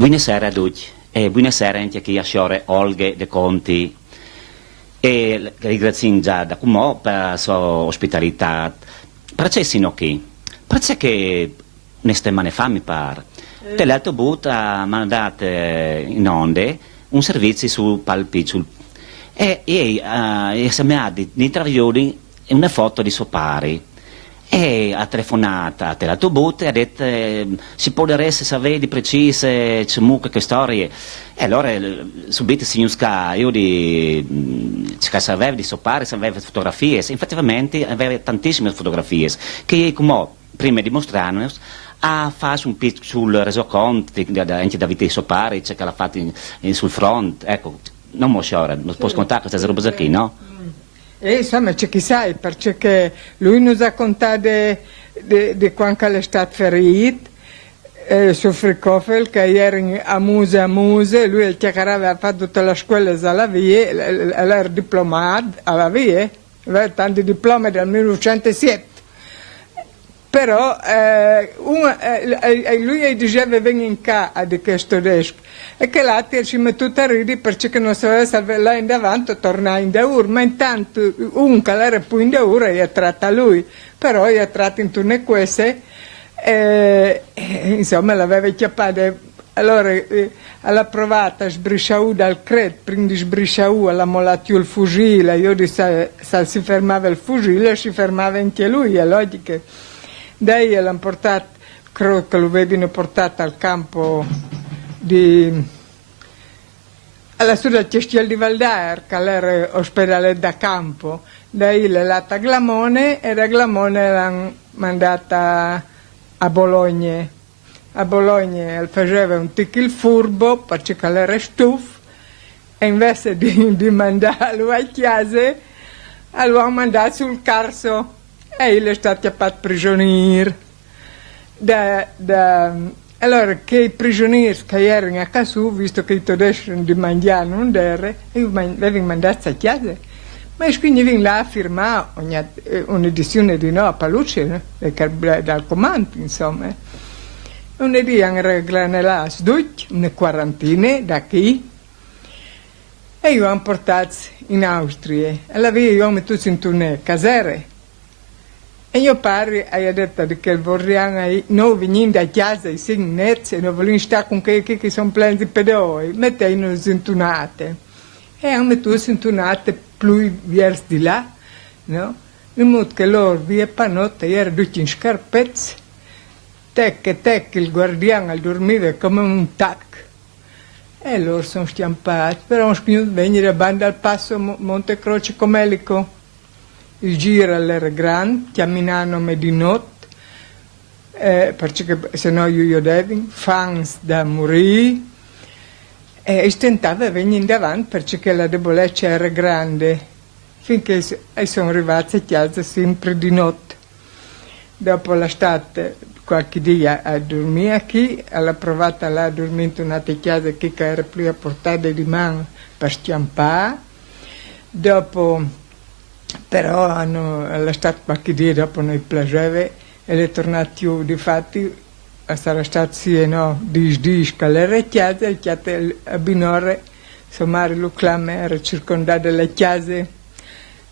Buonasera a tutti e buonasera anche a Signore Olga De Conti e ringrazio già da come per la sua ospitalità. Perché sino qui? Perché una settimana fa mi pare l'altro but ha mandato in onde un servizio sul Palpicciul e si ha di interview una foto di suo pari. E ha telefonato a Telatobut e ha detto si può dire se sapete precise che storie e allora subito si unisca io di sapeva di sopare se aveva fotografie effettivamente aveva tantissime fotografie che come prima di mostrarne ha fatto un pezzo sul resoconto anche da vita di sopare che l'ha fatto sul front ecco non mi so non posso contare queste robe qui no? E insomma c'è chi sai, perché lui ci ha contato di quando è stato ferito, su Fricofel, che era a Muse, lui il chiacchierava, aveva fatto tutta la scuola alla via, era diplomato alla via, aveva tanti diplomi dal 1907. Però lui diceva venire in casa di questo tedesco e che l'altro ci mette tutto a ridere perché non sapeva se là in davanti tornare in daur, ma intanto un che era più in daur e ha trattato lui, però ha trattato in turno queste insomma l'aveva chiappato. Allora alla provata sbrisciau dal cred, quindi sbrisciau alla molatiu il fucile, io di se si fermava il fucile si fermava anche lui, è logico. Dai l'hanno portato, credo che lo avevano portato al campo alla Suda Cestiel di Valdaer, che era ospedale da campo. Dai l'è lata a Glamone e da Glamone l'hanno mandata a Bologna. A Bologna faceva un tic il furbo perché era stufo e invece di mandarlo a chiesa lo hanno mandato sul Carso. E lui è stato chiappato prigioniero. Allora, che i prigionieri che erano a casa, visto che i tedeschi di mangiare non erano, avevano mandato a chiesa. Ma quindi vengono là a firmare un'edizione di no a Paluce, dal comando, insomma. Un dì hanno regalato là a Sduc, una quarantina da qui, e io hanno portato in Austria. E la via io ho messo in tournée casere. E io pare ha detto che vorrei non venire da casa e si inizia, non vogliono stare con quelli che sono pieni di pedoi, mettendo intonate. E hanno messo intonate più verso di là, no? In modo che loro via panotte erano tutti in scarpezze, il guardiano dormiva come un tac. E loro sono stampati, però non sono venuti a banda al passo Monte Croce Comelico. Il giro era grande, camminavano di notte, perché se no io devo, fans da morire, e stentava a venire davanti perché la debolezza era grande, finché sono arrivati a casa sempre di notte. Dopo l'estate, qualche dia a dormire qui, alla provata là a dormire in una casa che era più a portata di mano per scampare, dopo. Però alla stato qualche dia dopo noi piaceva e è tornato difatti sarà stato sì e no dis che l'era chiesa e che a Binore somare lo clame era circondato dalle chiese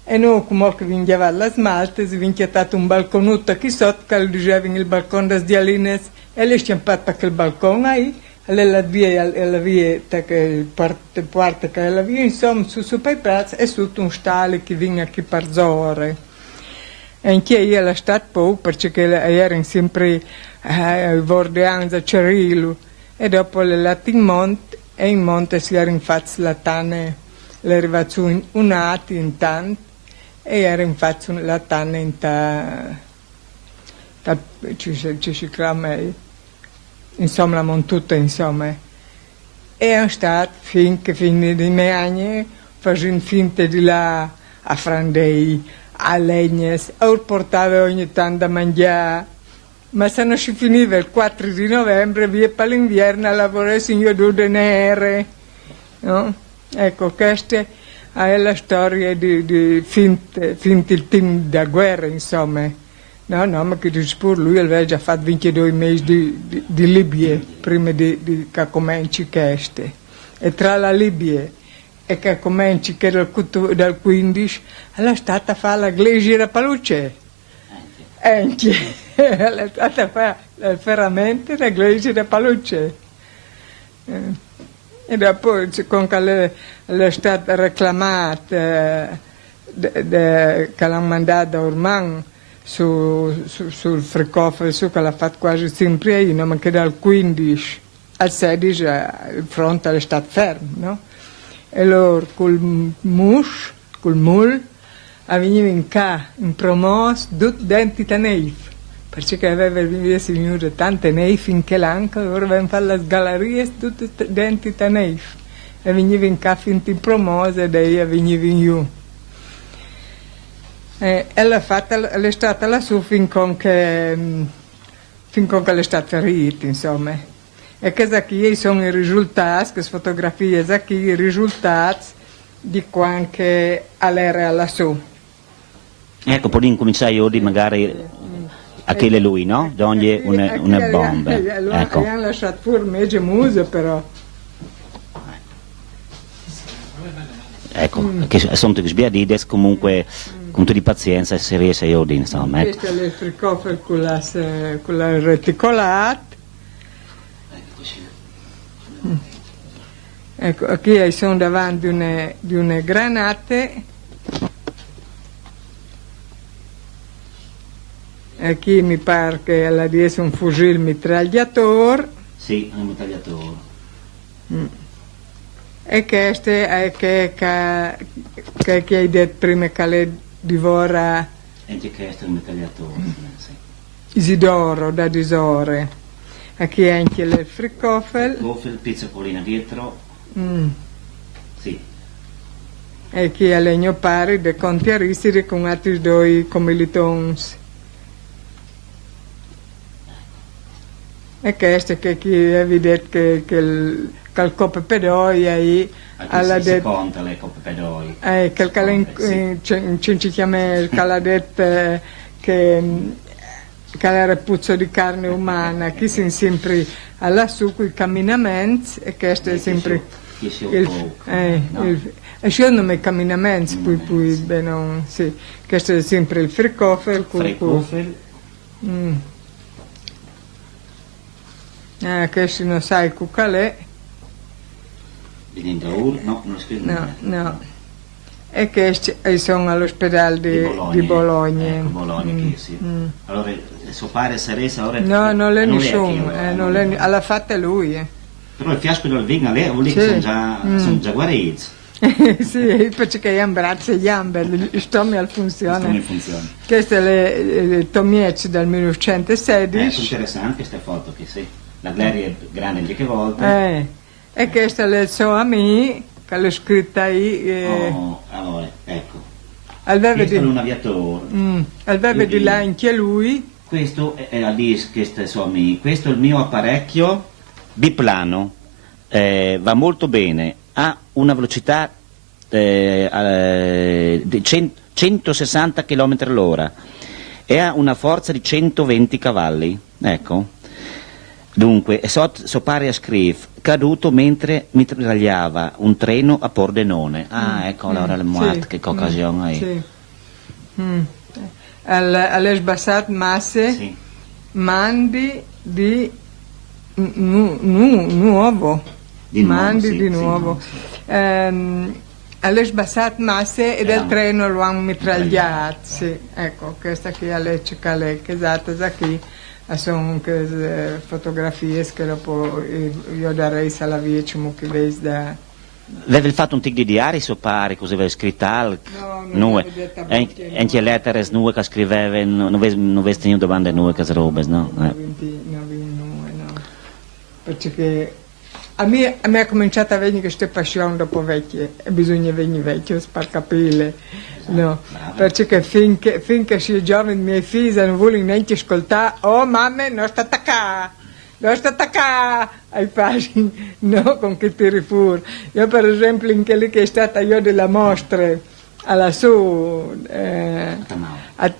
e noi come che veniva alla smalta si veniva un balconotto qui sotto che diceva il balcone das Dialines e le scampato per quel balcone ahí la via parte che la via insomma su per prezzo è sotto un stallo che viene qui per zore e anche io la stato poi perché erano sempre vordeanza Cerillo e dopo le latte in monte e in monte si era infatti la tane le arrivato un attimo intanto e era infatti la tane in ci si chiama insomma la montuta insomma e hanno stato finché fine di me anni facendo finta di là a Frandei a Legnes o portava ogni tanto da mangiare ma se non si finiva il 4 di novembre via per l'inverno a lavorare signor Dudenere no? Ecco questa è la storia di finti il team da guerra insomma No, no, ma che dici pure lui aveva già fatto 22 mesi di Libia prima di che cominci queste. E tra la Libia e che cominci che dal 15, è stata a fare la Glesira Paluce. Anche. È stata a fare veramente la Glesira Paluce. E dopo, con che è stata reclamata, che l'hanno mandata a Orman, sul Fricofe, su che l'ha fatto quasi sempre io, ma che dal 15 al 16 il fronte è stato fermo, no? E allora col mul, veniva in qua, in promos, tutti denti da neif, perché aveva il signore tante neif in che l'anca, ora vengono fare le gallerie, tutti denti da neif, e veniva in qua finti in promos e lei veniva in giù. E l'è stata lassù fin con che l'è stata ferita, insomma. E che qui sono i risultati, queste fotografie, qui i risultati di quando all'era lassù. Ecco, poi incominciare io di magari a che le lui, no? Doglie una bomba. Ecco. Hanno lasciato pure mezzo muso, però. Ecco, che sono tutti sbiadides, comunque con tutti di pazienza si riesce io di, insomma. Ecco. Questo è il fricofer con la reticolata. Ecco, qui sono davanti di una granate. E qui mi pare che alla di essere un fucile mitragliatore. Sì, un mitragliatore. E questo è che hai detto prima che le divora. Anche questo è un mitragliatore, sì. Isidoro da Disore. E qui anche il fricoffel. Fricoffel, pizzacolina dietro. Sì. E qui è legno pari de conti aristidi con altri due commilitons. E questo è che qui è evidente che il coppe pedoi è alla det conta le coppe pedoi. Ci chiama il caladet che era puzzo di carne umana, che sono sempre alla su i camminamenti e questo è sempre e io non mi camminamenti poi bene sì, questo è sempre il fricofer questo non sai cucalè. No, non scrivo. No. E questi sono all'ospedale di Bologna. Ecco, Bologna, sì. Allora, suo padre Saresa ora... No, non l'è nessuno, l'ha fatta lui. Però il fiasco del vino lì vuol dire che sono già guariti. Sì, perché gli abbracci e gli gambe, il stomaco funziona. Queste sono le tomieci del 1916. Sono interessanti queste foto, che sì. La Gloria è grande anche volte. E questa è la sua amica, che l'ho scritta io. Allora, ecco. Questo è un aviatore. Aveva di là anche lui. Questo è la disc, questo è sua amica. Questo è il mio apparecchio biplano. Va molto bene. Ha una velocità di 160 km all'ora e ha una forza di 120 cavalli. Ecco. Dunque, so pare a scrive, caduto mentre mitragliava un treno a Pordenone. Ecco allora le muat, che occasione hai. Sì. Alle sbassate masse, sì. Mandi di nuovo. Mandi di nuovo. Alle sbassate masse e del treno lo hanno mitragliato. Sì. Ecco, questa qui è la cicale, che esatta da qui. Sono anche fotografie che dopo io darei alla via che vedi da... Aveva fatto un tic di diari suo pare, cosa aveva scritto? No, anche lettere nuove che scriveva, non aveva tenuto domande nuove che robe, no? No. Perché a me ha cominciato a venire questa passione dopo vecchie, e bisogna venire vecchio per capire. No, perché finché si è giovani i miei figli non vogliono neanche ascoltare, oh mamma, non sta attaccata ai passi, no, con che tiri fuori. Io per esempio in quelli che è stata io della mostra alla su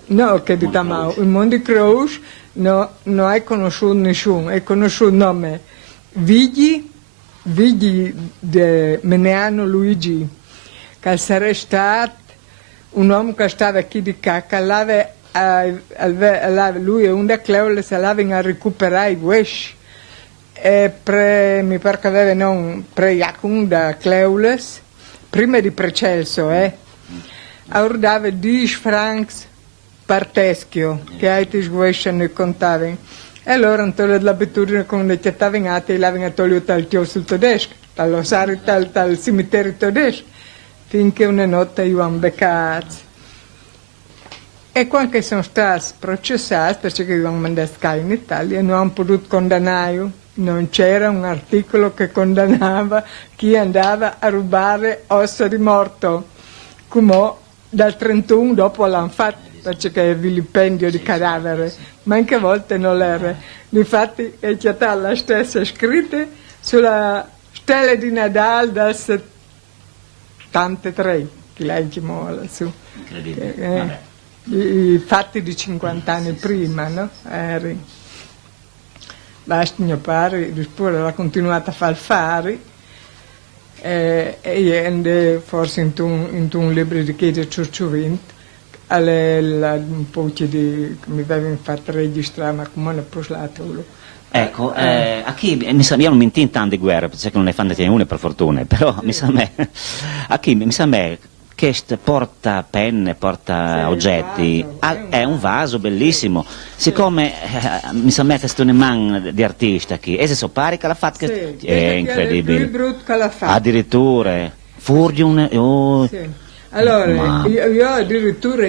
no, che di Tamau, il Monte Croce no, non hai conosciuto nessuno, hai conosciuto il nome Vigli di Meneano Luigi, che sarebbe stato un uomo che stava qui di cacca, lui e una Cleole se l'avevano a recuperare i Wesh, e mi pare che aveva non pre-Jacun da Cleules, prima di Precelso, ordava 10 francs per teschio, che altri Wesh ne contavano. E allora hanno tolto l'abitudine con le cittadinate e l'avevano tolto dal chiostro tedesco, dal cimitero tedesco, finché una notte io ho beccato. E quando sono stati processati, perché io ho mandato in Italia, non hanno potuto condannare, non c'era un articolo che condannava chi andava a rubare ossa di morto, come dal 31 dopo l'hanno fatto, perché è il vilipendio di cadavere, ma anche a volte non era. Infatti è stata la stessa scritta sulla stella di Nadal dal 73, che leggiamo lassù. Incredibile. I fatti di 50 anni prima, no? Basta mio padre, pure aveva continuato a fare affari e forse in un libro di chiede Ciurciuvint un po' di mi avevano fatto registrare, ma come l'ho poslato. Ecco, a chi mi sa, io non mi intendo tanto di guerra, perché non ne fanno una per fortuna, però mi sa me, a chi mi sa me che porta penne, porta oggetti, è un vaso bellissimo, siccome mi sa me che sto un man di artista qui, e se so pare che l'ha fatto, è incredibile, è il più brutto che l'ha fatto. Addirittura, Sì. Allora, io addirittura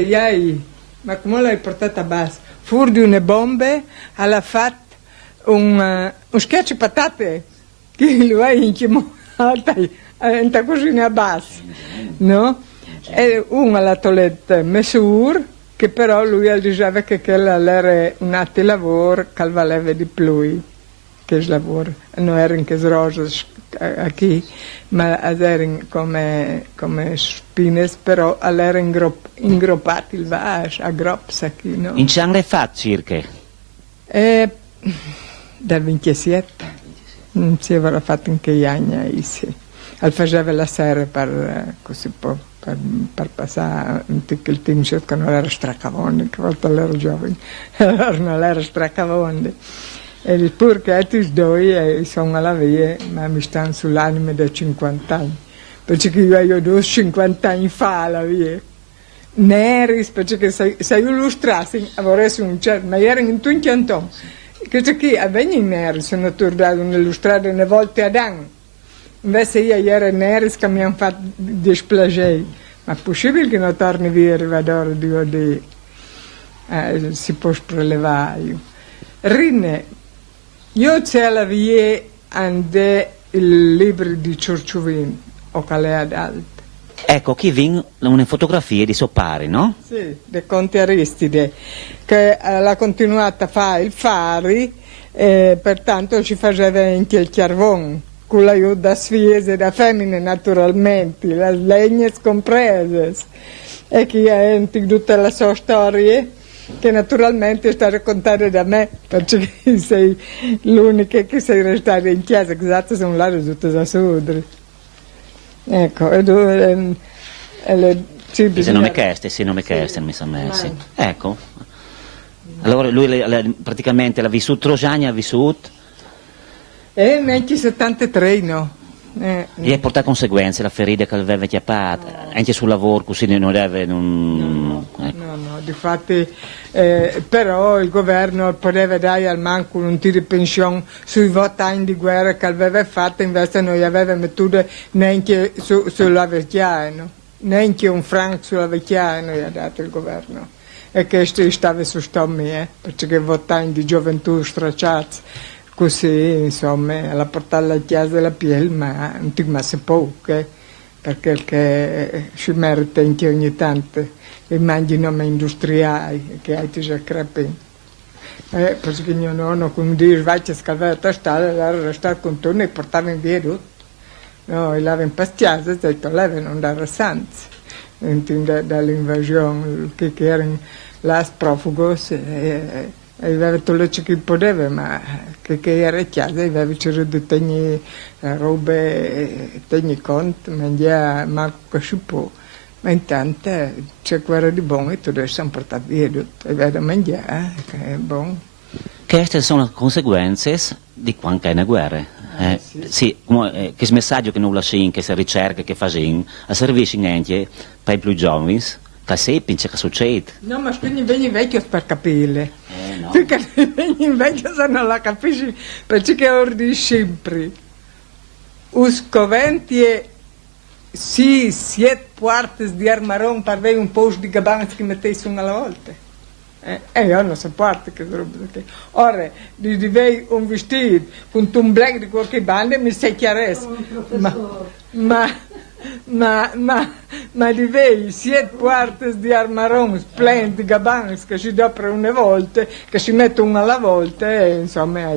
ma come l'hai portata a basso? Fuori di una bombe, ha fatto un schiaccio patate, che lo hai inchiamato in cucina a basso, no? E uno l'ha tolto Mesur, che però lui diceva che quella era un atto di lavoro che valeva di più, che lavoro, non erano che rose qui, ma erano come spine, però erano ingroppati il vaso, a gropsa qui, no? In che anno l'hai fatto circa? Dal 27, non si aveva fatto in che anni, sì. Faceva la sera per così per passare il team che non era stracavone, che volta ero giovane, allora non era stracavone. E pur che altri due sono alla via, ma mi stanno sull'anima da 50 anni, perché io ho 50 anni fa alla via. Neris, perché se io illustrassi avrei un certo, ma erano in tutti i cantoni. Questo qui avvenne in neri, sono tornato a illustrare una volta ad anno. Invece io ero neri che mi hanno fatto displagare. Ma è possibile che non torni via arrivadore di OD? Si può prelevare. Rine, io c'è la via ande il libro di Ciurciuvin, o che lei ad alto. Ecco, qui viene una fotografia di Sopari, no? Sì, di Conte Aristide, che l'ha continuato a fare il Fari, pertanto ci faceva anche il Chiarvon, con l'aiuto da sfide, da femmine naturalmente, le legne comprese, e che ha tutta la sua storia, che naturalmente sta raccontando da me, perché sei l'unica che sei restata in chiesa, che esatto sono là tutte da sudri. Ecco, Se non mi chiesto, sì, non mi chiesto, mi sa me, sì. Ecco, allora lui praticamente l'ha vissuto 3 anni, ha vissuto? Neanche 73, no. Gli ha portato conseguenze la ferita che aveva chiappato, anche sul lavoro, così non deve... No, difatti, però il governo poteva dare al manco un tiro di pensione sui voti di guerra che aveva fatto, invece non gli aveva messo neanche sulla vecchiaia, no? Neanche un franco sulla vecchiaia non gli ha dato il governo. E questo stava su stommi, perché votando di gioventù stracciati. Così, insomma, alla portare la chiesa della piel, ma non ti ma se può, perché si merita anche ogni tanto, immagino industriali, che hai già crepi. Perché mio nonno, come dice, vai a scalare la strada, allora restare con tu, e portava in via tutto. No, e l'aveva impastiato, e ha detto, lei non dare senza. dall'invasione, che erano là profugos, e aveva tutto ciò che poteva, ma che era chiaro, aveva cercato di tenere robe, tenere conto, mangiare manco che si può. Ma intanto c'è quella di buono e tutto siamo portati via tutto, aveva da mangiare, che è buono. Queste sono le conseguenze di quando è una guerra. Sì, che messaggio che non lasciamo, che ricerca che facciamo, servisce anche per i più giovani, che sappiano che succede. No, ma quindi vegni vecchio per capire. No. Perché vegni vecchio se non la capisci, perché ordi sempre. Uscoventi sì, 7 parti di armaron per avere un posto di gabbana che mettessi una alla volta. Io non so parte che roba. Ora, di avere un vestito con un black di qualche banda mi sei chiarezza. Ma di avere 7 parti di armaron splendidi, gabbana che si doprono una volta, che si mettono una alla volta, e insomma,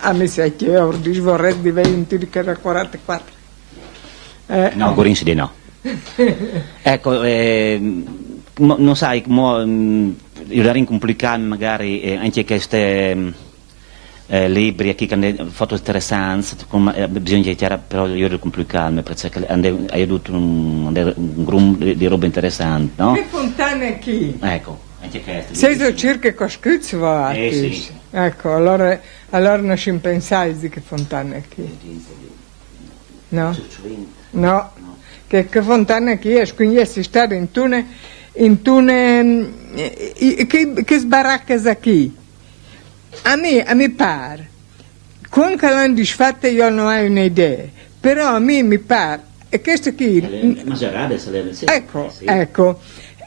a me sei chiaro, vorrei di avere un tiro che era 44. No, Gorinci di no. Ecco, non sai, io la rincomplicare magari anche questi libri che hanno fatto interessanti, bisogna chiarare, però io devo complicarmi perché hai avuto un gruppo di roba interessante, no? Che fontane qui? Ecco, anche questo. Sei circa che ho scritto sì. Ecco, allora non ci pensai di che fontane qui. No? No, che fontana qui è, quindi si sta in tune che sbaracca qui. A me pare, con che l'hanno disfatta io non ho un'idea, però a me mi pare, e questo qui... Ecco, ecco,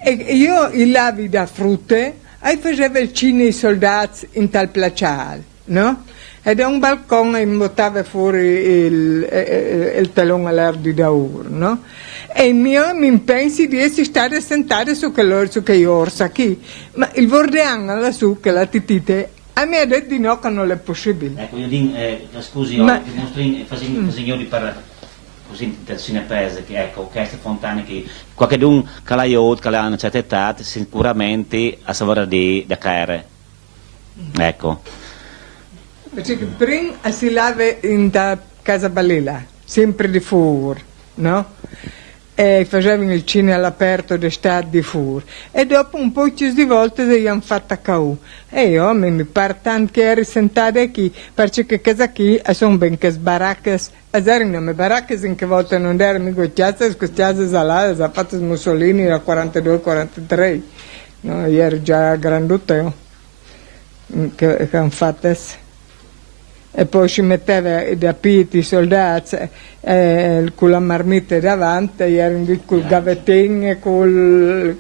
e io il lavi da frutte, e faceva il cine ai soldati in tal placiale, no? E da un balcone buttava fuori il telone all'aria di daur, no? E io mi pensi di essere stare sentare su che orsa qui, ma il vordeano lassù che la titite a me ha detto di no che non è possibile. Ecco, io dico, scusi, che mostri signori per così intenzione pese, che ecco, queste fontane che qualcuno che l'ha aiutato, che ha una certa età, sicuramente a sapere di care. Ecco. Perché prima si lava in casa Balilla, sempre di fuori, no? E facevano il cinema all'aperto d'estate di fuori. E dopo un po' di volte si hanno fatto a caù. E io mi pare tanto che eri sentata qui, perché casa qui sono ben che sbaracche, erano le baracche in che volta non erano mica chiazze, queste salate, ha fatto Mussolini dal 42-43. No, io ero già granduta io, che hanno fatto. E poi ci metteva da piti i soldati con la marmita davanti, erano lì con il gavettino, con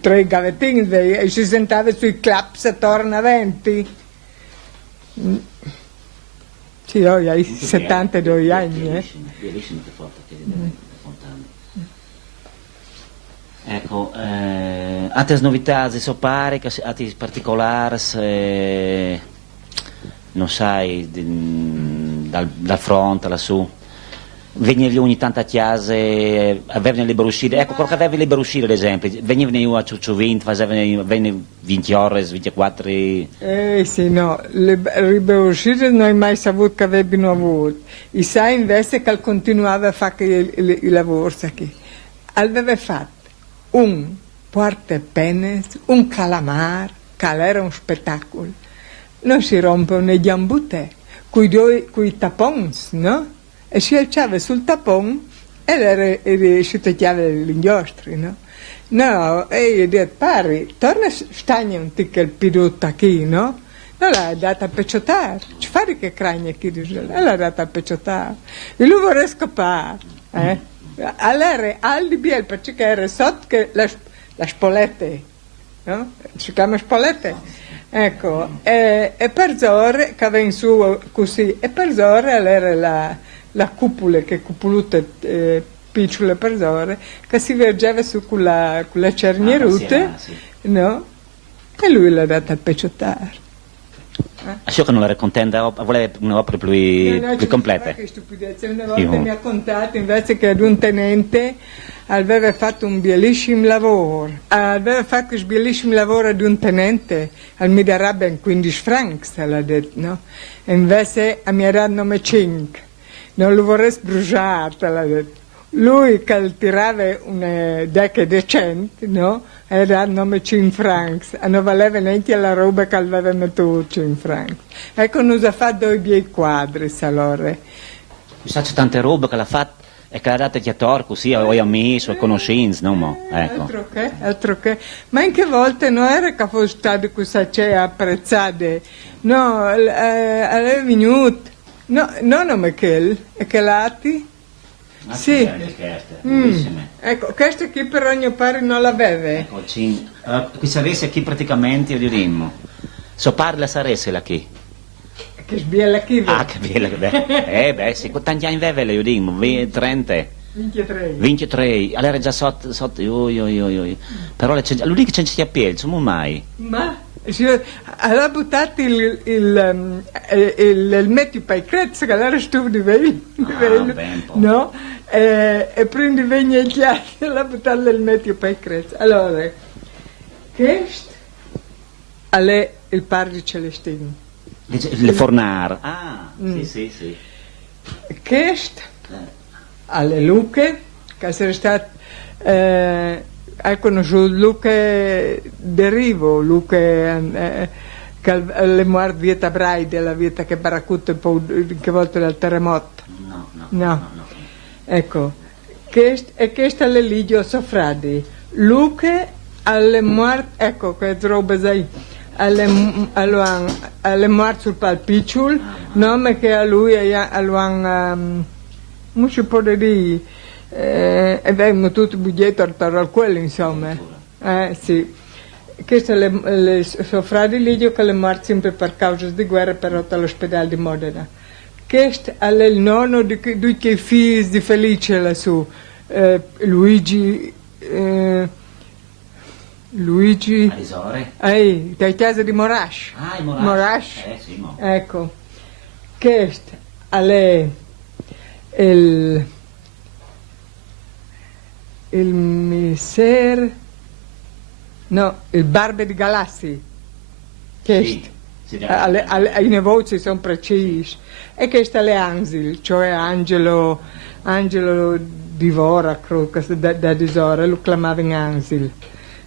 3 gavettini, e si sentava sui claps attorno avanti. Sì, io ho 72 anni. Bellissimo che foto che ecco, altre novità di sopare, altri particolari, non sai, dal fronte lassù, venivi ogni tanto a chiesa, avevano libero uscire, ecco, quello che avevi libero uscire ad esempio, venivano a Ciucciovint, facevano 20 ore, 24... Sì, no, libero uscire non hai mai saputo che avevano avuto, e sai invece che continuava a fare i lavori qui, aveva fatto un portapenne, un calamar, che era un spettacolo. Non si rompono le gambute, coi tappons, no? E si alzava sul tappon e si tagliava gli inchiostri, no? No, e io ho detto, pari, torna stagna un ticco il pidotto qui, no? Non l'ha data a pecciottare, ci fare che cragna chi dice, l'ha data a pecciottare. E lui vorrei scappare, allora, al di biel, perché era sotto che la spolette, no? Si chiama spolette. Ecco, e per ore che va in su così, e per ore era la cupola, che cupolute piccole per ore, che si vergeva su con la cernierute, no? E lui l'ha data a pecciottare. Asciò che non la raccontenda, voleva un'opera più completa. Che stupidezza, una volta mi ha contato invece che ad un tenente aveva fatto un bellissimo lavoro. Aveva fatto un bellissimo lavoro ad un tenente, mi darà ben 15 francs, l'ha detto, no? E invece mi ha dato nome 5. Non lo vorrei sbruciare, l'ha detto. Lui che tirava una decca decente, no? Era il nome 5 francs, e non valeva neanche la roba che aveva messo 5 francs. Ecco, noi ha fatto 2 bei quadri, allora. C'è tante robe che l'ha fatta e che l'ha data a Tor, così, ai amici, ai conoscenze, no? Mo, ecco. Altro che. Ma in che volte non era che fosse stato così apprezzato, no, è venuto, no, non è che lati. Sì, ecco, questo qui per ogni pari non l'aveva. Ecco, qui saresse qui praticamente, io diremmo, so parla saresse la chi. Che sbiella chi? Ah, che bella, beh, sì, tanti anni aveva, io diremmo, 30. 23. 23, allora era già sotto, però lui che c'è a piedi, insomma mai. Ma? Allora buttato il metti per i crezzi che allora stuvo di velo, no? E prendi vegna e chiari e allora buttato il metti per i crezzi. Allora, questo è il par di Celestino. Le fornar, sì. Questo alle Luche, che sarebbe stato... hai conosciuto Luca De Rivo, Luca che le muore vieta Braide, la vieta che baracutta un po' che volta dal terremoto. No. Ecco, questo è l'Eligio Sofradi. Luca alle morte, ecco che roba sai, alle morte sul palpicciul, nome che a lui non si può dire. E abbiamo tutto il biglietto attorno a quello, insomma. Sì. Questo è il suo fratello Lidio che è morto sempre per causa di guerra però all'ospedale di Modena. Questo è il nonno di tutti i figli di Felice lassù, Luigi Alisore? da casa di Morash. Ah, Morash. Sì, Ecco, questo è il Miser, no, il Barbe di Galassi, questo, i negozi sono precisi, e questo è Ansil, cioè Angelo Divora, credo, da Disora, lo chiamava in Ansil,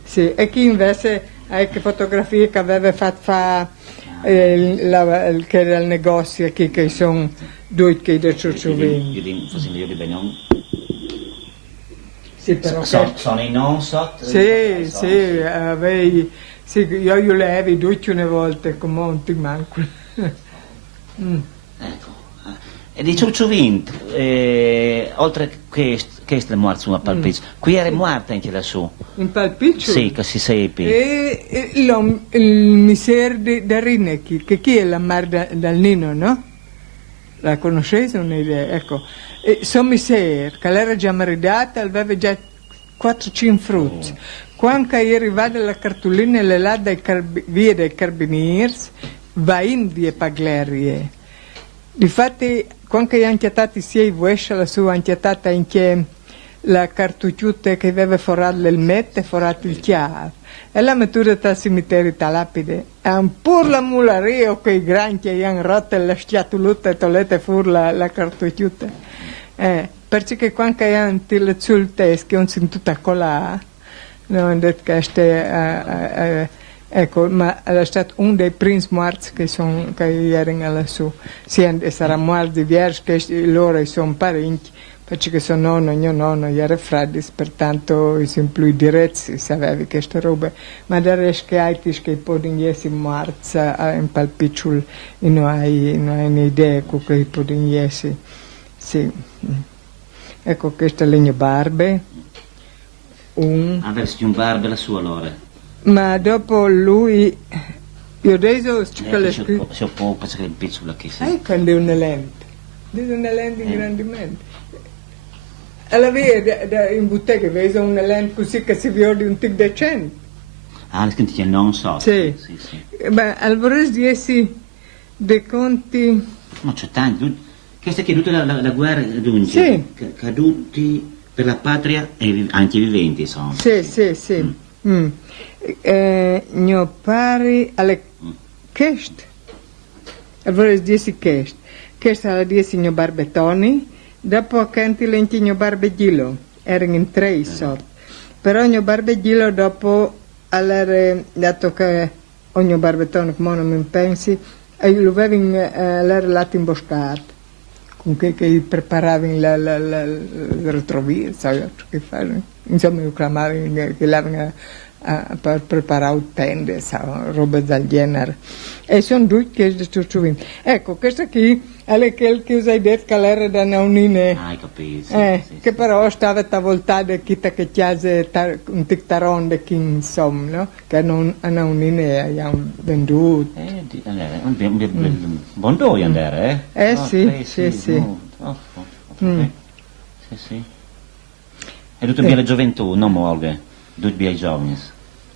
sì, e chi invece, che fotografie che aveva fatto che era il negozio qui, che sono due che da Ciucciovini. Io di Begnon. Sì, però sono i non sotto? Sì, io le avevo tutte una volta, come non ti manco. Ecco. E di Ciucciovin, oltre che è morto a Palpiccio, qui era morta anche lassù? In Palpiccio? Sì, che si seppe. E il miser da Rinecchi, che chi è la madre dal Nino, no? La conoscete un'idea? Ecco. E son miser, che l'era già maridata, aveva già 4-5 frutti. Quando è arrivata la cartolina le là via dai carabinieri, va in via Paglerie. Difatti, quando è anchiatata sia i vuescia, la sua anchiatata anche la cartucciuta che aveva forato il mette, forato il chiaro. E la mettura al cimitero talapide. È un pur la mularia che i granchi hanno rotto la schiatuluta e tollete fuori la cartucciuta. Perché quando hanno tirato sul testo, non si tutta colà, non detto che ecco, ma è stato uno dei primi morti che erano lassù. Sarà morto diversi, che loro sono parenti, perché sono mio nonno era freddo, pertanto sono più diretti, sapevi queste robe. Ma da resto che hai che possono essere morti in Palpicciul, non hai un'idea di che possono essere. Sì. Ecco, questa è la mia barbe. Avresti un barbe la sua allora? Ma dopo lui, io adesso Se può passare il piccolo che si. Quando è una lente. È una lente ingrandimento. Alla via in bottega vedi una lente così che si vede un tic decente. Ah, le senti non so. Sì. Ma al vorrei dire De Conti... No, c'è tanti. Questa che è tutta la guerra dunque, Sì. caduti per la patria e anche viventi, insomma. Sì, sì, sì. Mio pare alle Kest, allora dici Kest. Kest alla dieci mio Barbetoni, dopo canti lenti mio Barbegilo, erano in tre sorti. Però mio Barbegilo dopo, allora, dato che ogni Barbetone, come non mi pensi, lo avevano allora lato imboscato. Con che preparavano il retrovir, sai che fanno. Insomma, lo chiamavano che l'avevano per preparare tende, roba del genere. E sono due che sono. Ecco, questa qui è quella che hai detto che era da Naunine. Ah, hai capito. Sì, Che però stava tavoltata che chiase un tictaronde che insomma, no? Che a Naunine abbiamo venduto. Buon doio andare, eh? Sì. Sì. Sì. E tutto bene gioventù, non Olga? Tutti bei giovani.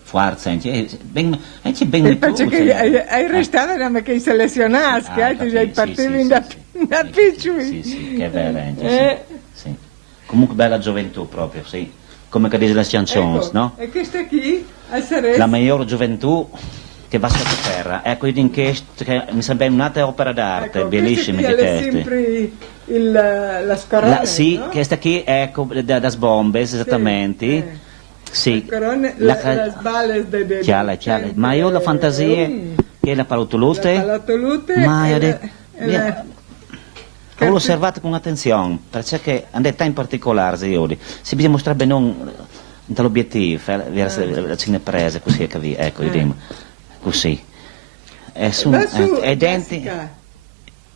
Forza, anche ben E perché che hai restato da me che hai selezionato, che hai partivi da piccoli. Sì, che bella, sì. Comunque bella gioventù proprio, sì. Come che dice la canzone, no? E questa qui sarebbe... La migliore gioventù che va sottoterra. Ecco, io dico che mi sembra un'altra opera d'arte, bellissima che è queste. sempre la scorona, Sì, no? questa qui, ecco, da Sbombes, esattamente. Sì, la sballe chiara. Ma io ho la fantasia che la palotolute, ma io ho detto, ho osservato con attenzione, perché andate in particolare, se bisogna mostrare non dall'obiettivo, verso la cinepresa, così che vi, ecco, vediamo, così. È denti.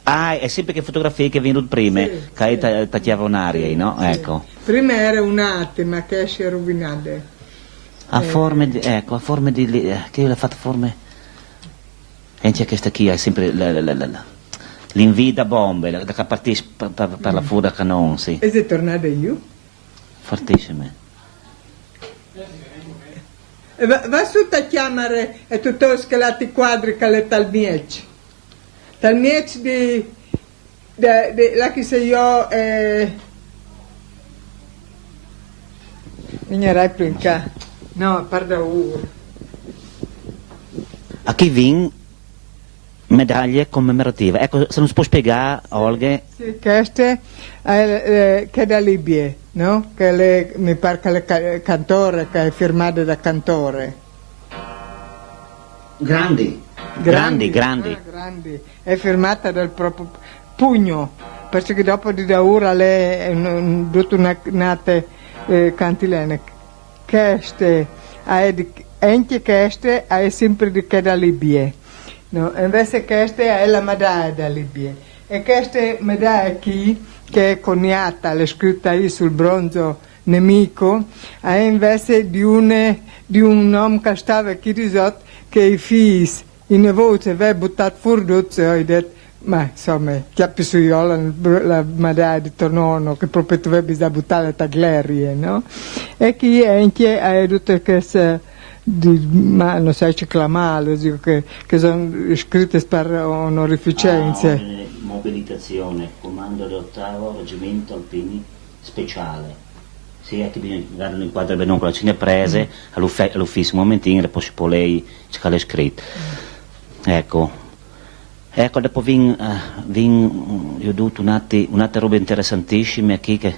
È sempre che fotografie che vengono prima, che tagliava un'aria, no? Sì. Ecco. Prima era un'arte, ma che esce rovinata. A forme di, che io l'ho fatto forme. E c'è questa qui, è sempre l'invida bombe, la che partisce per la fuga canon, sì. E sei tornata io? Fortissime. Va su a chiamare e tutti i scalati quadri che le tal mieci. Tal mieci di la che sei io vignerai princa. No, parla ora. A chi vin medaglie commemorative. Ecco, se non si può spiegare, Olga. Sì, queste che è da Libia, no? Che mi pare che è cantore, che è firmata da cantore. Grandi. Grandi. È firmata dal proprio pugno, perché dopo di da ora lei è tutta una nata cantilene. Queste, anche queste, è sempre di che da Libia. No? Invece questa è la medaglia da Libia. E questa medaglia qui, che è coniata, è scritta lì sul bronzo nemico, è invece di un uomo che stava qui di sotto, che i figli in voce aveva buttato fuori e ho detto, ma insomma, chiappi su io la medaglia di tornono, che proprio tu avevi da buttare le taglerie, no? E qui anche ha tutte queste, ma non sai clamare, che sono scritte per onorificenze. Mobilitazione, comando dell'ottavo reggimento alpini speciale. Sì, è che bisogna guardare in quadro bene con la cineprese, all'ufficio un momentino, e poi si può lei c'è scritto. Ecco, dopo io ho avuto un'altra roba interessantissima qui che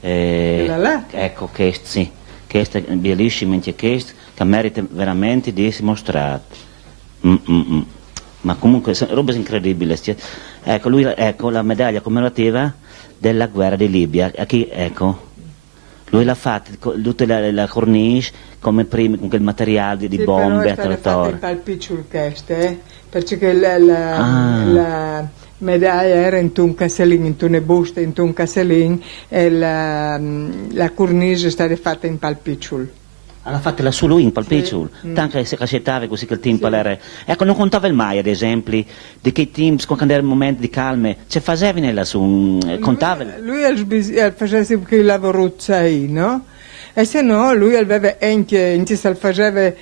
ecco, che è bellissima, che merita veramente di essere mostrata. Ma comunque sono robe incredibili. Ecco, ecco la medaglia commemorativa della guerra di Libia. Ecco. Lui l'ha fatta, tutta la cornice, come prima, con quel materiale di bombe a trattore. Sì, piccolo questo, perché la medaglia era in un cassellino, in una busta, in un cassellino, e la cornice è stata fatta in palpicciolo. L'ha fatta la solo in palpicciolo, tanto che si cascettava così che il tempo era. Ecco, non contava mai, ad esempio, di che tempo, quando era un momento di calme, ci facevano lassù, contava. Lui faceva sempre che lavoro no? E se no lui aveva anche se faceva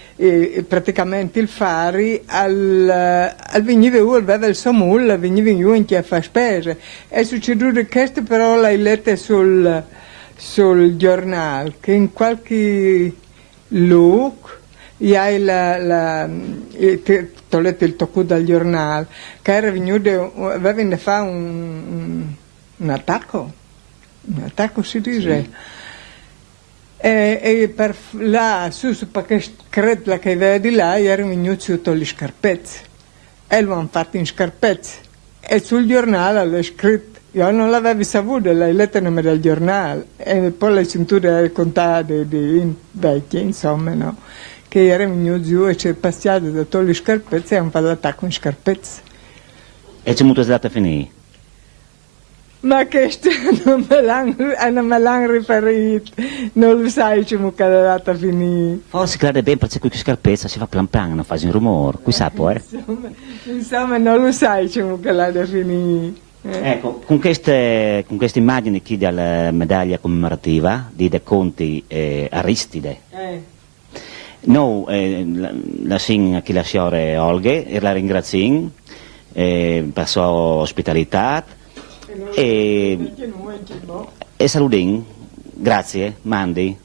praticamente il fari, al veniva lui aveva il suo mulla, veniva lui anche a fare spese. È succeduto questo però l'hai letto sul giornale, che in qualche luogo hai ho letto il tocco dal giornale, che era venuto, aveva da fare un attacco si dice. Sì. E per là, su perché credo che aveva di là, erano venuti sotto le scarpezze. E lo hanno fatto in scarpezze. E sul giornale l'ha scritto. Io non l'avevo saputo, l'hai letto nome del giornale. E poi l'hai sentito raccontare di vecchie, insomma, no? Che erano venuti giù e ci è passato sotto le scarpezze e hanno fatto l'attacco in scarpezze. E c'è molto stata a finire. Ma questo non me l'hanno riferito, non lo sai come è andata a finire. Forse crede bene perché qualche scarpezza si fa plan plan, non fa un rumore, qui sa poi. Insomma, non lo sai come è andata a finire. Ecco, con queste immagini qui della medaglia commemorativa di De Conti Aristide, noi la sin chi lasciare Olghe e la ringraziamo per la sua ospitalità e saludin, grazie, mandi.